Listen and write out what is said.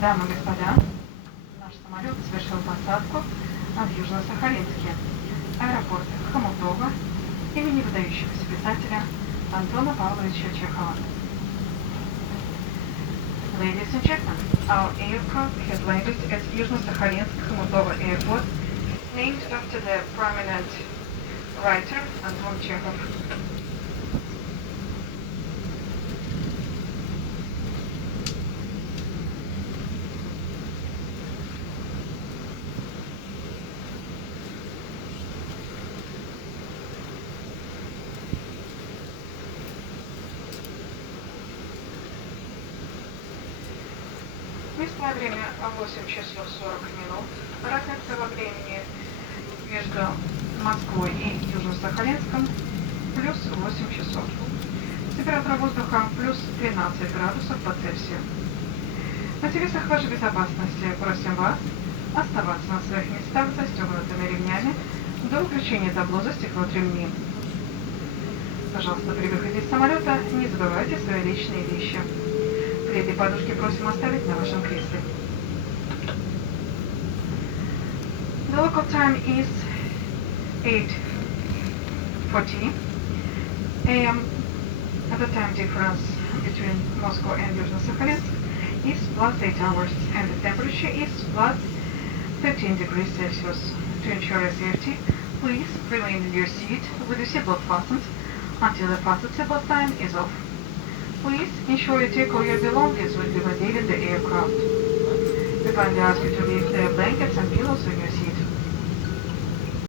Дамы и господа, наш самолет совершил посадку в Южно-Сахалинске. Аэропорт Хомутово имени выдающегося писателя Антона Павловича Чехова. Ladies and gentlemen, our aircraft has landed at Южно-Сахалинск Хомутово Airport, named after the prominent writer Anton Chekhov. Местное время 8 часов 40 минут. Разница во времени между Москвой и Южно-Сахалинском плюс 8 часов. Температура воздуха плюс 13 градусов по Цельсию. В интересах вашей безопасности просим вас оставаться на своих местах с застегнутыми ремнями до выключения табло застегнут ремни. Пожалуйста, при выходе из самолета не забывайте свои личные вещи. Плед и подушки просим оставить на вашем кресле. The local time is 8:40 a.m. The time difference between Moscow and Yuzhno-Sakhalinsk is +8 hours and the temperature is +13 degrees Celsius. To ensure your safety, please remain in your seat with your seatbelt fastened until the fasten seatbelt sign is off. Please ensure you take all your belongings when you leave the aircraft. We kindly ask you to leave the blankets and pillows on your seat.